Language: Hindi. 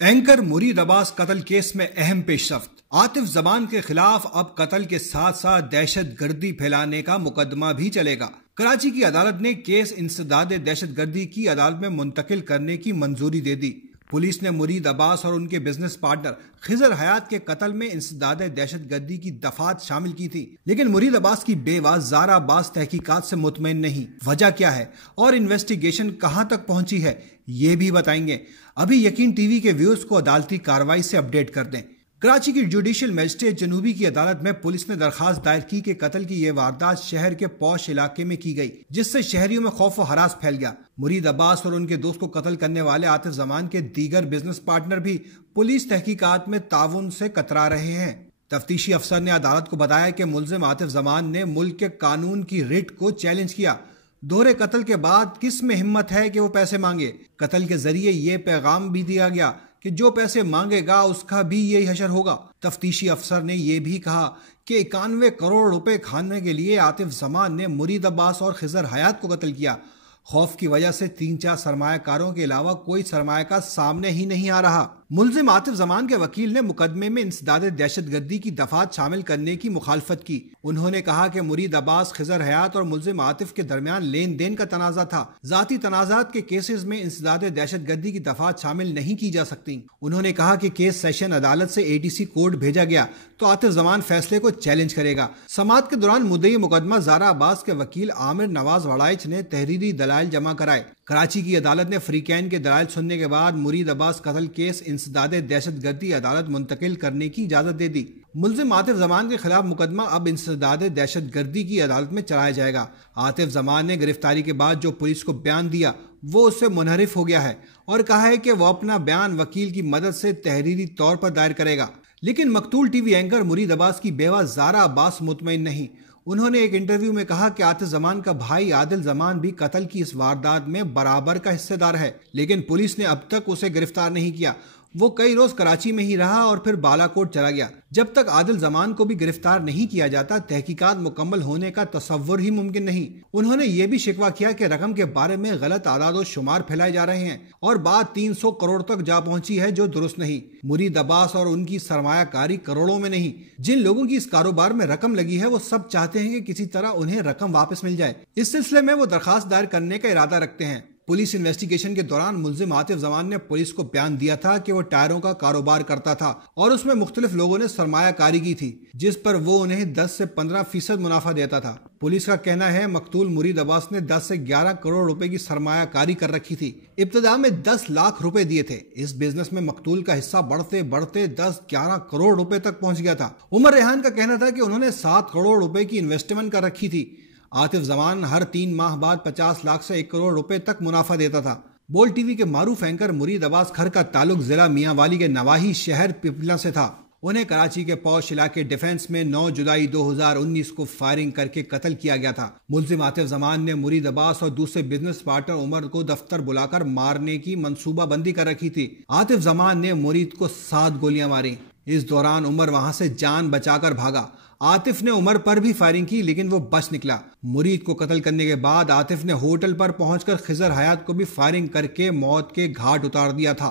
एंकर मुरीद अब्बास कत्ल केस में अहम पेशरफ्त। आतिफ जमान के खिलाफ अब कत्ल के साथ साथ दहशत गर्दी फैलाने का मुकदमा भी चलेगा। कराची की अदालत ने केस इंसदाद दहशत गर्दी की अदालत में मुंतकिल करने की मंजूरी दे दी। पुलिस ने मुरीद अब्बास और उनके बिजनेस पार्टनर खिजर हयात के कत्ल में इंसदाद दहशत गर्दी की दफात शामिल की थी, लेकिन मुरीद अब्बास की बेवा ज़ारा अब्बास तहकीकात से मुतमईन नहीं। वजह क्या है और इन्वेस्टिगेशन कहां तक पहुंची है, ये भी बताएंगे। अभी यकीन टीवी के व्यूअर्स को अदालती कार्रवाई से अपडेट कर दें। कराची की जुडिशियल मजिस्ट्रेट जनूबी की अदालत में पुलिस ने दरखास्त दायर की कि कत्ल की यह वारदात शहर के पौश इलाके में की गई, जिससे शहरियों में खौफ व हरास फैल गया। मुरीद अब्बास और उनके दोस्त को कत्ल करने वाले आतिफ जमान के दीगर बिजनेस पार्टनर भी पुलिस तहकीकात में ताउन से कतरा रहे हैं। तफ्तीशी अफसर ने अदालत को बताया कि मुलजिम आतिफ जमान ने मुल्क के कानून की रिट को चैलेंज किया। दोहरे कत्ल के बाद किस में हिम्मत है कि वो पैसे मांगे। कत्ल के जरिए ये पैगाम भी दिया गया कि जो पैसे मांगेगा उसका भी यही हशर होगा। तफ्तीशी अफसर ने यह भी कहा कि 91 करोड़ रुपए खाने के लिए आतिफ जमान ने मुरीद अब्बास और खिजर हयात को कत्ल किया। खौफ की वजह से 3-4 सरमायाकारों के अलावा कोई सरमायाकार सामने ही नहीं आ रहा। मुलजिम आतिफ जमान के वकील ने मुकदमे में इंसदाद दहशत गर्दी की दफात शामिल करने की मुखालफत की। उन्होंने कहा कि मुरीद अब्बास, खिजर हयात और मुलजिम आतिफ के दरमियान लेन देन का तनाजा था। जाती तनाजात के केसेस में इंसदाद दहशत गर्दी की दफात शामिल नहीं की जा सकती। उन्होंने कहा कि केस सेशन अदालत से ADC कोर्ट भेजा गया तो आतिफ जमान फैसले को चैलेंज करेगा। समाअत के दौरान मुद्दई मुकदमा ज़ारा अब्बास के वकील आमिर नवाज वड़ाइच ने तहरीरी दलाइल जमा कराए। कराची की अदालत ने फ्रीकैन के दलाइल सुनने के बाद मुरीद अब्बास कत्ल केस इंसदाद दहशत गर्दी अदालत मुंतकिल करने की इजाजत दे दी। मुलजिम आतिफ जमान के खिलाफ मुकदमा अब इंसदाद दहशत गर्दी की अदालत में चलाया जाएगा। आतिफ जमान ने गिरफ्तारी के बाद जो पुलिस को बयान दिया वो उससे मुनहरिफ हो गया है और कहा है कि वो अपना बयान वकील की मदद से तहरीरी तौर पर दायर करेगा। लेकिन मकतूल टीवी एंकर मुरीद अब्बास की बेवा ज़ारा अब्बास मुतमईन नहीं। उन्होंने एक इंटरव्यू में कहा कि आतिफ जमान का भाई आदिल जमान भी कत्ल की इस वारदात में बराबर का हिस्सेदार है, लेकिन पुलिस ने अब तक उसे गिरफ्तार नहीं किया। वो कई रोज कराची में ही रहा और फिर बालाकोट चला गया। जब तक आदिल जमान को भी गिरफ्तार नहीं किया जाता, तहकीकात मुकम्मल होने का तसव्वुर ही मुमकिन नहीं। उन्होंने ये भी शिकवा किया कि रकम के बारे में गलत आदाद और शुमार फैलाए जा रहे हैं और बात 300 करोड़ तक जा पहुंची है, जो दुरुस्त नहीं। मुरीद अब्बास और उनकी सरमायाकारी करोड़ों में नहीं। जिन लोगों की इस कारोबार में रकम लगी है वो सब चाहते हैं कि किसी तरह उन्हें रकम वापस मिल जाए। इस सिलसिले में वो दरखास्त दायर करने का इरादा रखते हैं। पुलिस इन्वेस्टिगेशन के दौरान मुलजिम आतिफ जमान ने पुलिस को बयान दिया था कि वो टायरों का कारोबार करता था और उसमें मुख्तलिफ लोगों ने सरमायाकारी की थी, जिस पर वो उन्हें 10 से 15% मुनाफा देता था। पुलिस का कहना है मकतूल मुरीद अब्बास ने 10 से 11 करोड़ रुपए की सरमायाकारी कर रखी थी। इब्तिदा में 10 लाख रुपए दिए थे। इस बिजनेस में मकतूल का हिस्सा बढ़ते बढ़ते 10-11 करोड़ रुपए तक पहुंच गया था। उमर रेहान का कहना था कि उन्होंने 7 करोड़ रुपए की इन्वेस्टमेंट कर रखी थी। आतिफ जमान हर 3 माह बाद 50 लाख से 1 करोड़ रुपए तक मुनाफा देता था। बोल टीवी के मारूफ एंकर मुरीद अब्बास घर का ताल्लुक जिला मियांवाली के नवाही शहर पिपला से था। उन्हें कराची के पौश इलाके डिफेंस में 9 जुलाई 2019 को फायरिंग करके कत्ल किया गया था। मुलजिम आतिफ जमान ने मुरीद अब्बास और दूसरे बिजनेस पार्टनर उमर को दफ्तर बुलाकर मारने की मंसूबाबंदी कर रखी थी। आतिफ जमान ने मुरीद को 7 गोलियां मारी। इस दौरान उमर वहां से जान बचाकर भागा। आतिफ ने उमर पर भी फायरिंग की, लेकिन वो बच निकला। मुरीद को कत्ल करने के बाद आतिफ ने होटल पर पहुंचकर खिजर हयात को भी फायरिंग करके मौत के घाट उतार दिया था।